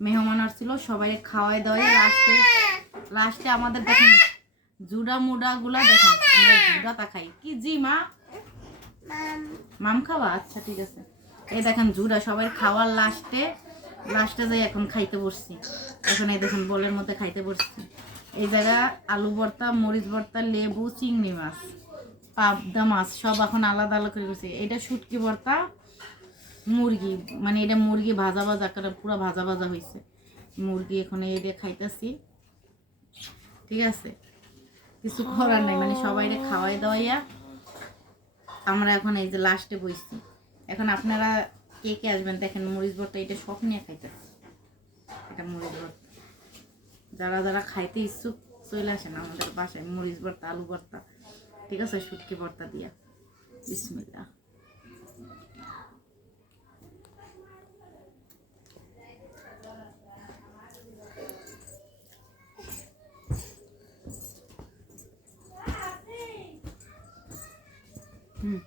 মেহমান আসছিল সবাই খাওয়াই দাওয়াই লাস্টে লাস্টে আমাদের দেখেন জুডা মুডা গুলা দেখেন আমরা জুডাটা খাই। কি জি মা? মাম। খাওয়া আচ্ছা ঠিক আছে। এই দেখেন জুড়া সবাই খাওয়ার লাস্টে লাস্টে যাই এখন খাইতে বসছি। এখন এই দেখেন বলের মধ্যে খাইতে বসছি। এই জায়গা আলু ভর্তা মরিচ ভর্তা লেবু চিংড়ি মাছ পাবদা মাছ সব এখন আলাদা আলাদা করে গেছে এটা শুটকি ভর্তা মুরগি মানে এটা মুরগি ভাজা ভাজা করে, পুরো ভাজা ভাজা হয়েছে মুরগি এখন এটা খাইতেছি। ঠিক আছে? কিছু করার নাই মানে সবাইরে খাওয়াই দাওয়াইয়া আমরা এখন এই যে লাস্টে বসছি এখন আপনারা কে কে আসবেন দেখেন, মরিচ ভর্তা এটা সব নিয়ে খাইতেছি। এটা মরিচ ভর্তা। যারা যারা খাইতে ইচ্ছুক চলে আসেন আমাদের বাসায়, মরিচ ভর্তা, আলু ভর্তা। ঠিক আছে? শুটকি ভর্তা দিয়া। বিসমিল্লা Hmm.